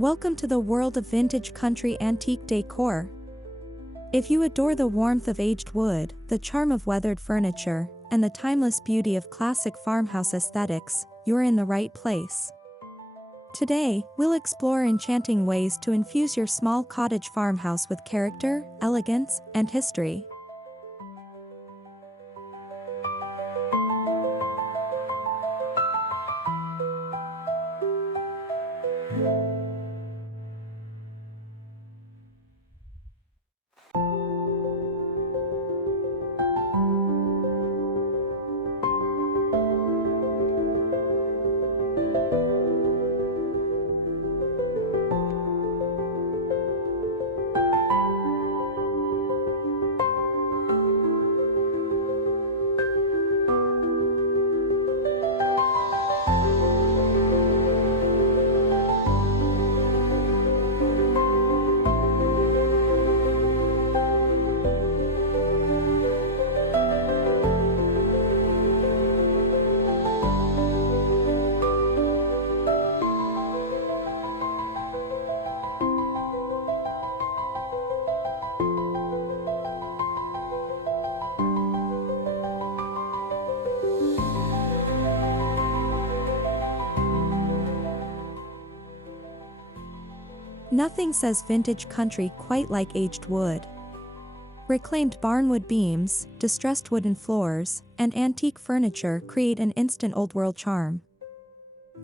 Welcome to the world of vintage country antique decor. If you adore the warmth of aged wood, the charm of weathered furniture, and the timeless beauty of classic farmhouse aesthetics, you're in the right place. Today, we'll explore enchanting ways to infuse your small cottage farmhouse with character, elegance, and history. Nothing says vintage country quite like aged wood. Reclaimed barnwood beams, distressed wooden floors, and antique furniture create an instant old-world charm.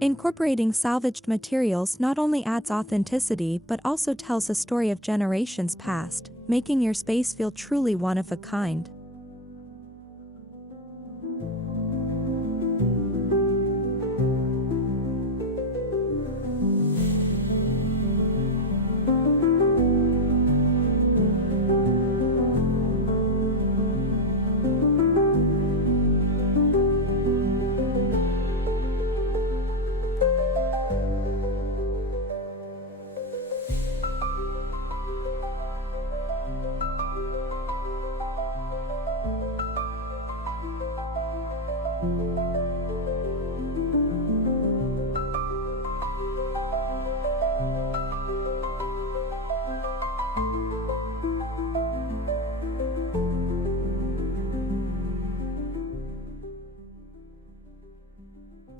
Incorporating salvaged materials not only adds authenticity but also tells a story of generations past, making your space feel truly one of a kind.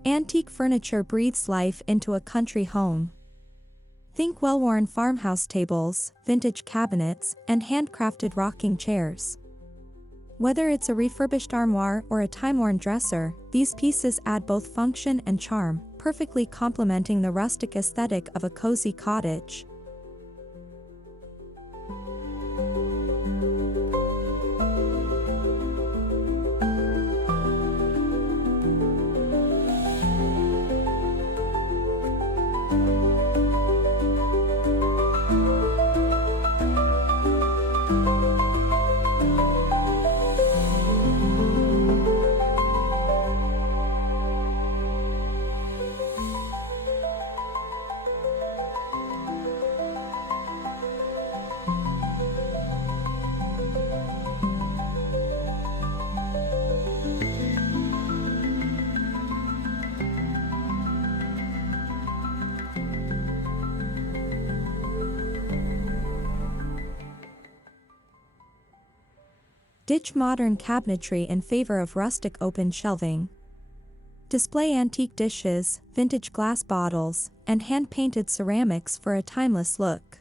Antique furniture breathes life into a country home. Think well-worn farmhouse tables, vintage cabinets, and handcrafted rocking chairs. Whether it's a refurbished armoire or a time-worn dresser, these pieces add both function and charm, perfectly complementing the rustic aesthetic of a cozy cottage. Ditch modern cabinetry in favor of rustic open shelving. Display antique dishes, vintage glass bottles, and hand-painted ceramics for a timeless look.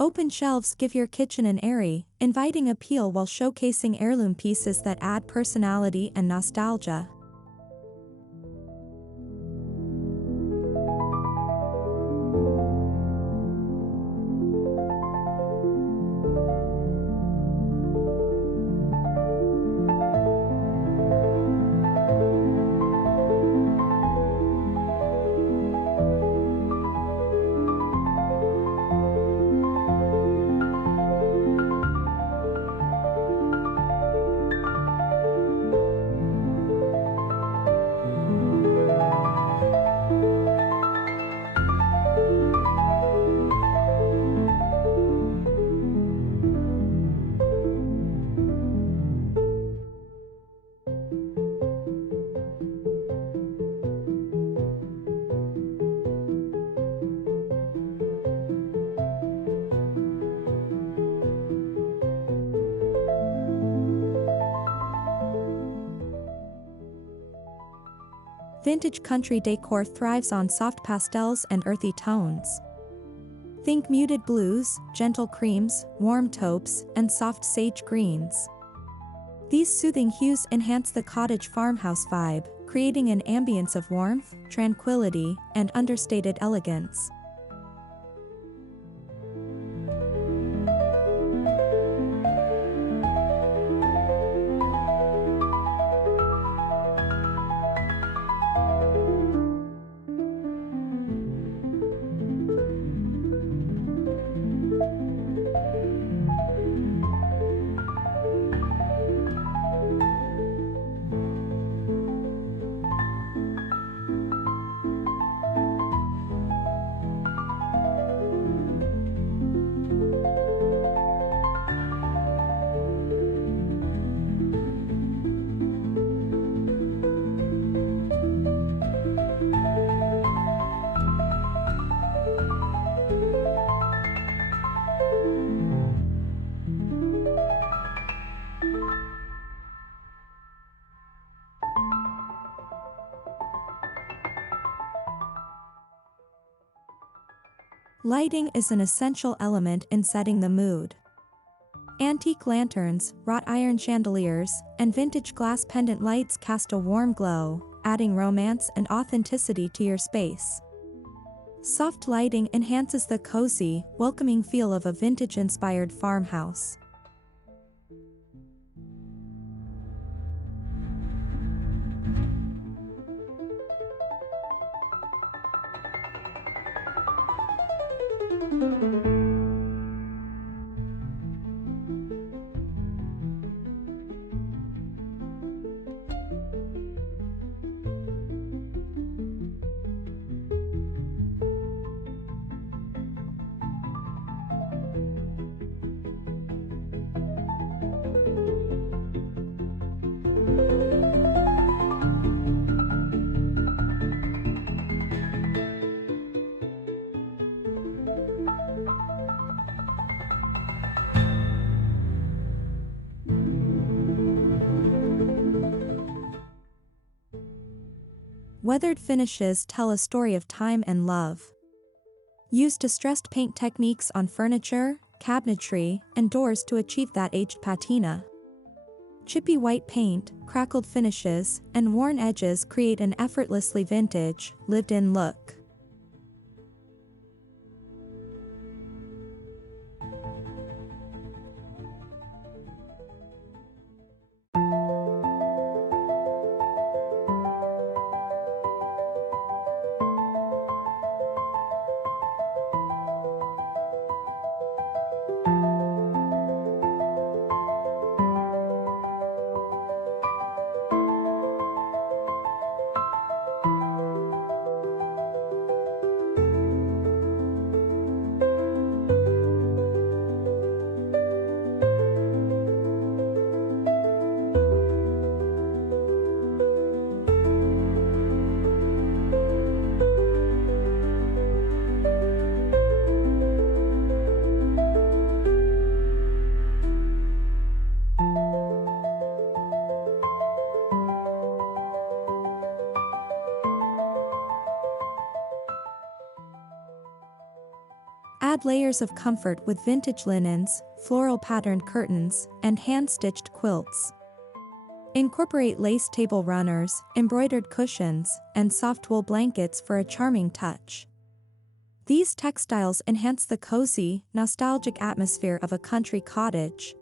Open shelves give your kitchen an airy, inviting appeal while showcasing heirloom pieces that add personality and nostalgia. Vintage country decor thrives on soft pastels and earthy tones. Think muted blues, gentle creams, warm taupes, and soft sage greens. These soothing hues enhance the cottage farmhouse vibe, creating an ambience of warmth, tranquility, and understated elegance. Lighting is an essential element in setting the mood. Antique lanterns, wrought iron chandeliers, and vintage glass pendant lights cast a warm glow, adding romance and authenticity to your space. Soft lighting enhances the cozy, welcoming feel of a vintage-inspired farmhouse. Weathered finishes tell a story of time and love. Use distressed paint techniques on furniture, cabinetry, and doors to achieve that aged patina. Chippy white paint, crackled finishes, and worn edges create an effortlessly vintage, lived-in look. Add layers of comfort with vintage linens, floral patterned curtains, and hand-stitched quilts. Incorporate lace table runners, embroidered cushions, and soft wool blankets for a charming touch. These textiles enhance the cozy, nostalgic atmosphere of a country cottage.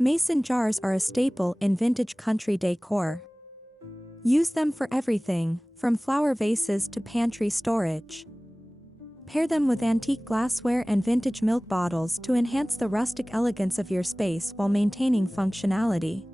Mason jars are a staple in vintage country decor. Use them for everything, from flower vases to pantry storage. Pair them with antique glassware and vintage milk bottles to enhance the rustic elegance of your space while maintaining functionality.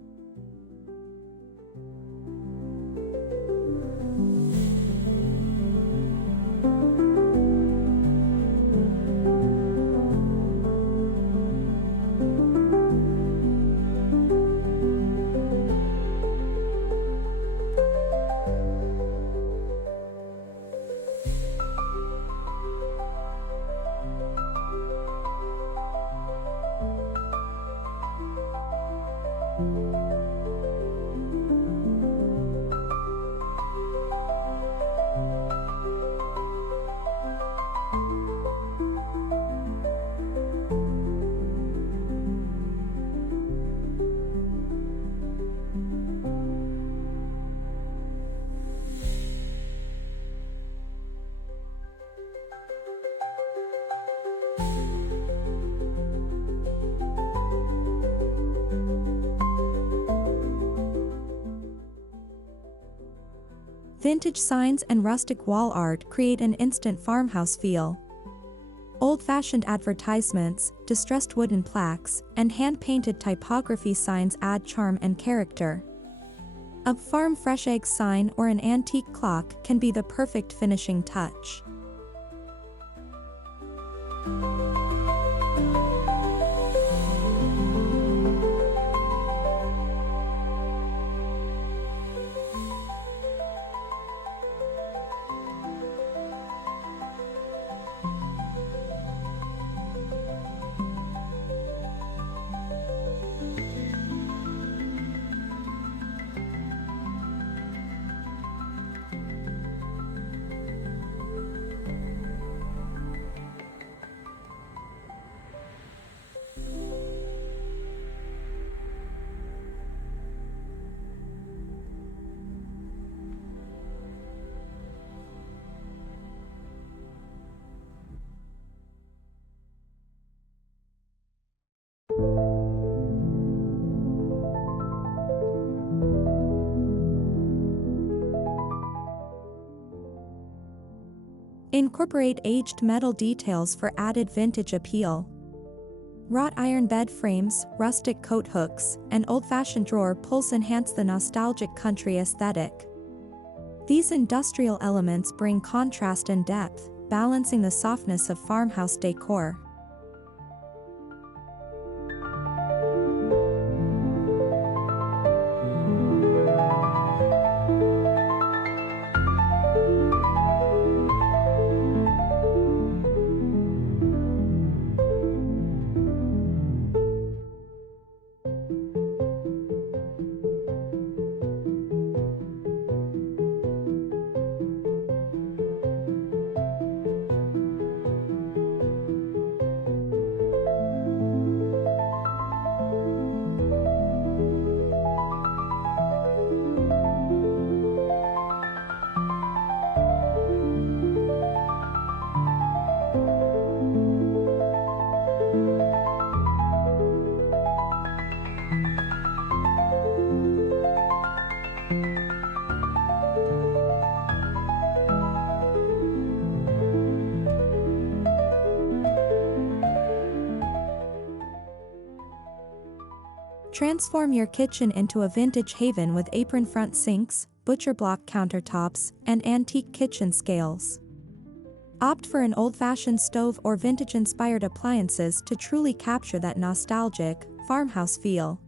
Vintage signs and rustic wall art create an instant farmhouse feel. Old-fashioned advertisements, distressed wooden plaques, and hand-painted typography signs add charm and character. A farm fresh egg sign or an antique clock can be the perfect finishing touch. Incorporate aged metal details for added vintage appeal. Wrought iron bed frames, rustic coat hooks, and old-fashioned drawer pulls enhance the nostalgic country aesthetic. These industrial elements bring contrast and depth, balancing the softness of farmhouse decor. Transform your kitchen into a vintage haven with apron front sinks, butcher block countertops, and antique kitchen scales. Opt for an old-fashioned stove or vintage-inspired appliances to truly capture that nostalgic, farmhouse feel.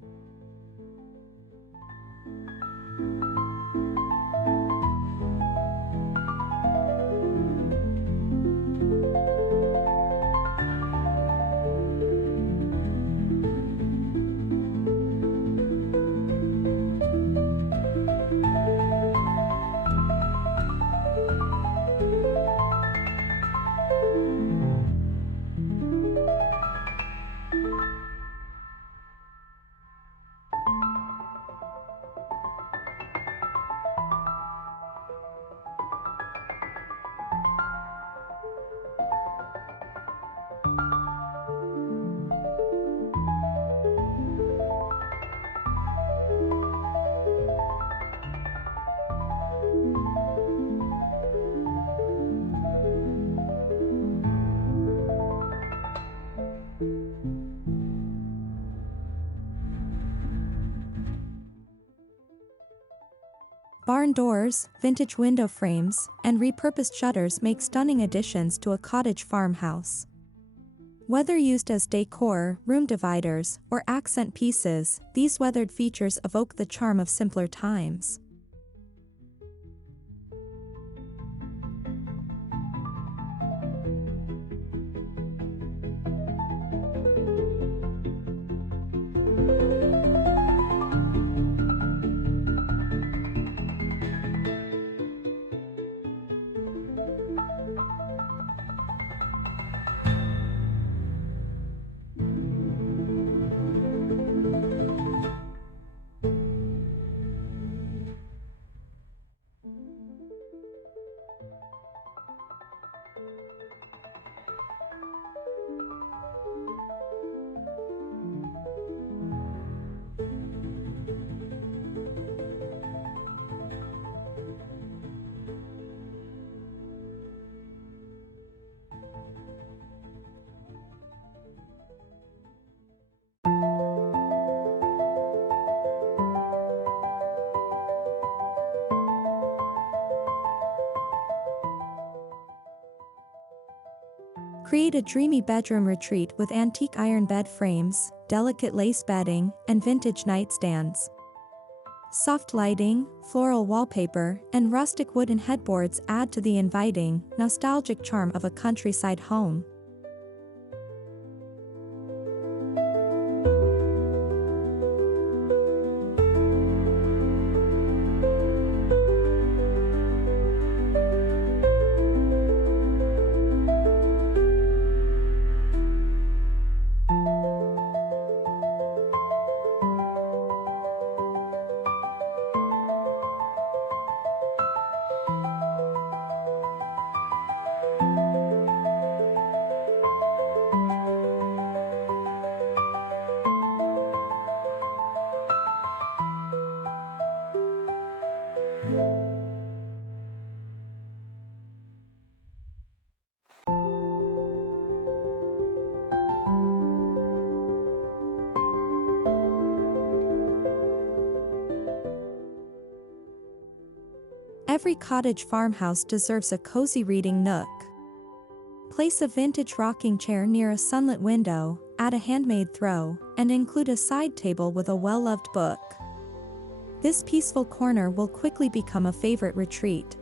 Barn doors, vintage window frames, and repurposed shutters make stunning additions to a cottage farmhouse. Whether used as decor, room dividers, or accent pieces, these weathered features evoke the charm of simpler times. Create a dreamy bedroom retreat with antique iron bed frames, delicate lace bedding, and vintage nightstands. Soft lighting, floral wallpaper, and rustic wooden headboards add to the inviting, nostalgic charm of a countryside home. Every cottage farmhouse deserves a cozy reading nook. Place a vintage rocking chair near a sunlit window, add a handmade throw, and include a side table with a well-loved book. This peaceful corner will quickly become a favorite retreat.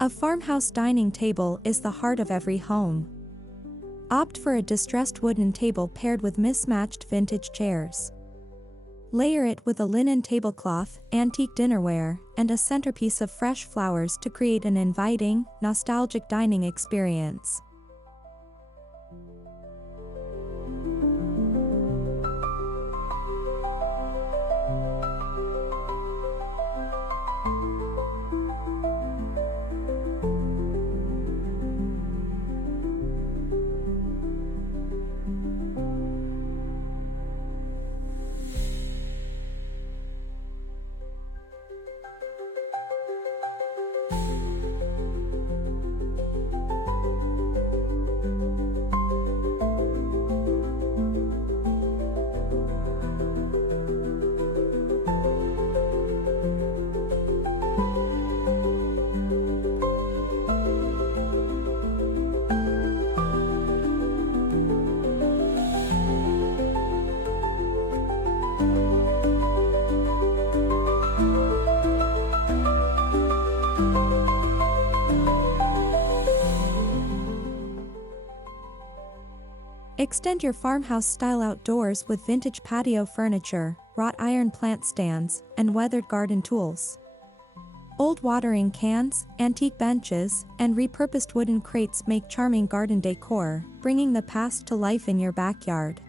A farmhouse dining table is the heart of every home. Opt for a distressed wooden table paired with mismatched vintage chairs. Layer it with a linen tablecloth, antique dinnerware, and a centerpiece of fresh flowers to create an inviting, nostalgic dining experience. Extend your farmhouse style outdoors with vintage patio furniture, wrought iron plant stands, and weathered garden tools. Old watering cans, antique benches, and repurposed wooden crates make charming garden decor, bringing the past to life in your backyard.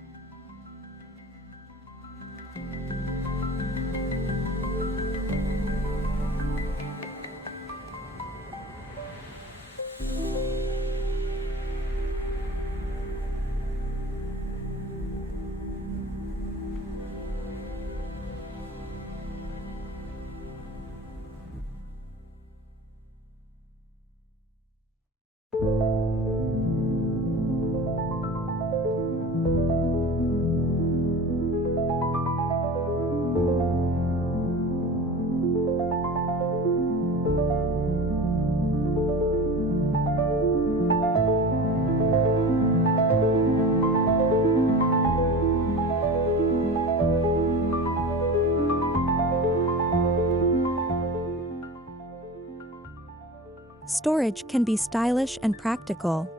Storage can be stylish and practical.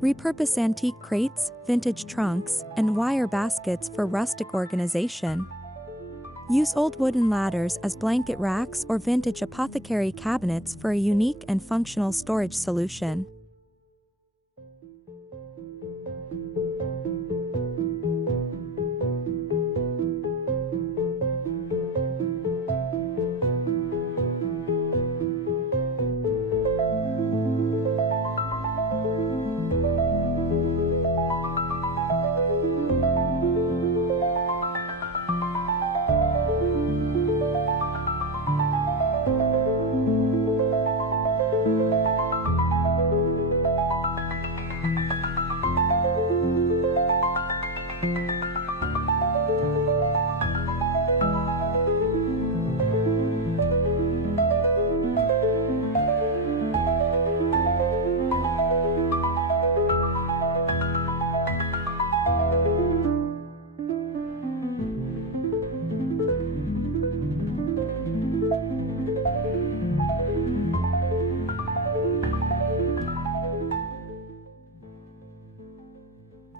Repurpose antique crates, vintage trunks, and wire baskets for rustic organization. Use old wooden ladders as blanket racks or vintage apothecary cabinets for a unique and functional storage solution.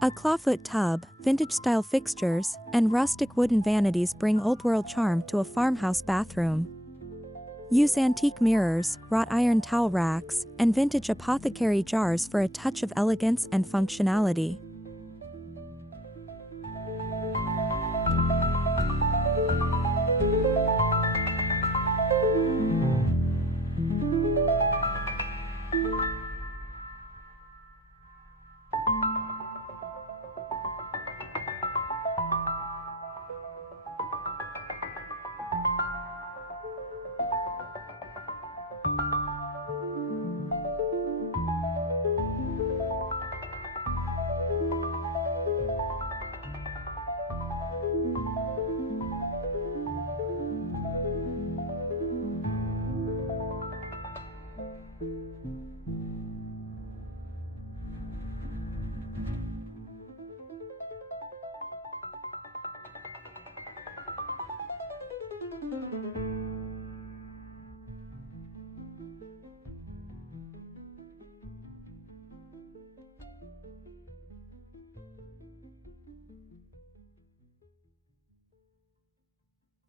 A clawfoot tub, vintage-style fixtures, and rustic wooden vanities bring old-world charm to a farmhouse bathroom. Use antique mirrors, wrought iron towel racks, and vintage apothecary jars for a touch of elegance and functionality.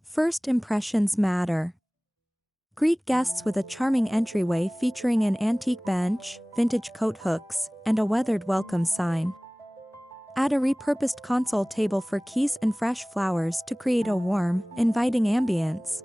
First impressions matter. Greet guests with a charming entryway featuring an antique bench, vintage coat hooks, and a weathered welcome sign. Add a repurposed console table for keys and fresh flowers to create a warm, inviting ambience.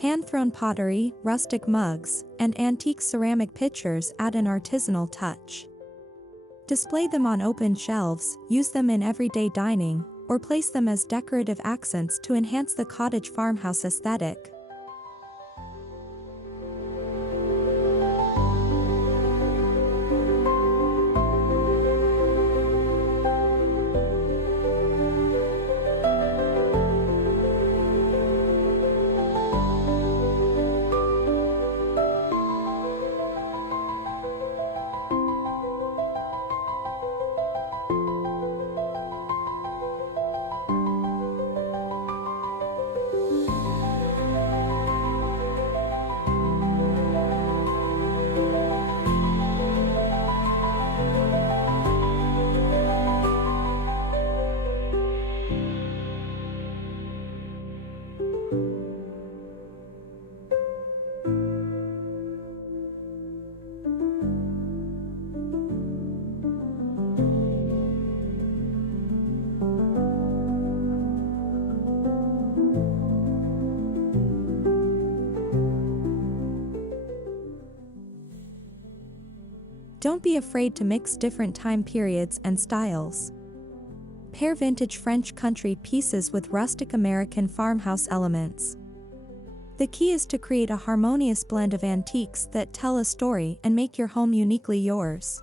Hand-thrown pottery, rustic mugs, and antique ceramic pitchers add an artisanal touch. Display them on open shelves, use them in everyday dining, or place them as decorative accents to enhance the cottage farmhouse aesthetic. Don't be afraid to mix different time periods and styles. Pair vintage French country pieces with rustic American farmhouse elements. The key is to create a harmonious blend of antiques that tell a story and make your home uniquely yours.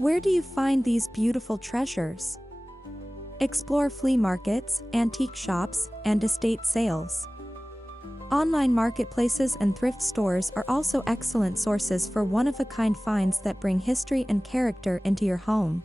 Where do you find these beautiful treasures? Explore flea markets, antique shops, and estate sales. Online marketplaces and thrift stores are also excellent sources for one-of-a-kind finds that bring history and character into your home.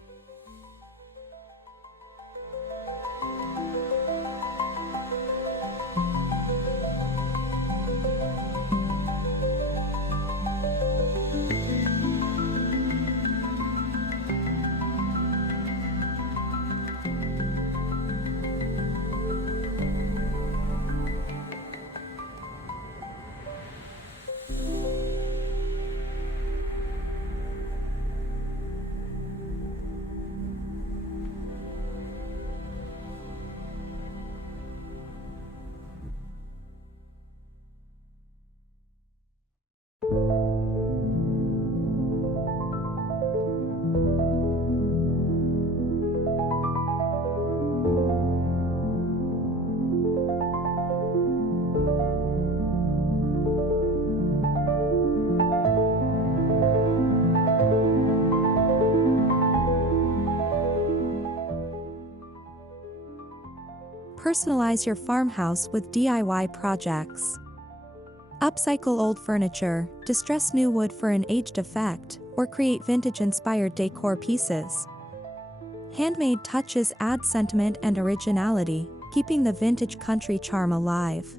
Personalize your farmhouse with DIY projects. Upcycle old furniture, distress new wood for an aged effect, or create vintage-inspired decor pieces. Handmade touches add sentiment and originality, keeping the vintage country charm alive.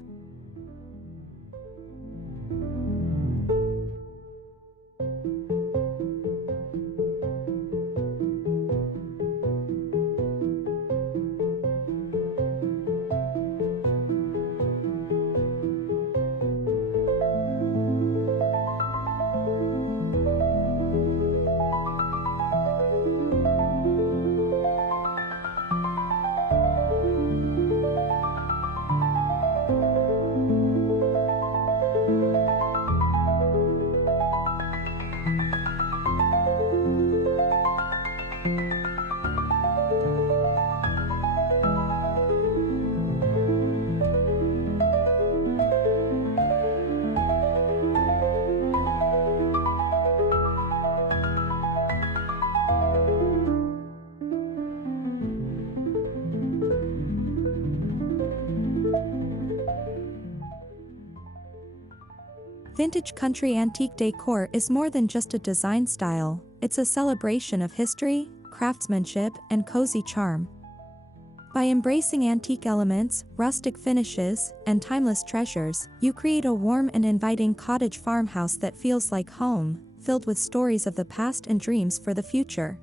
Vintage country antique decor is more than just a design style, it's a celebration of history, craftsmanship, and cozy charm. By embracing antique elements, rustic finishes, and timeless treasures, you create a warm and inviting cottage farmhouse that feels like home, filled with stories of the past and dreams for the future.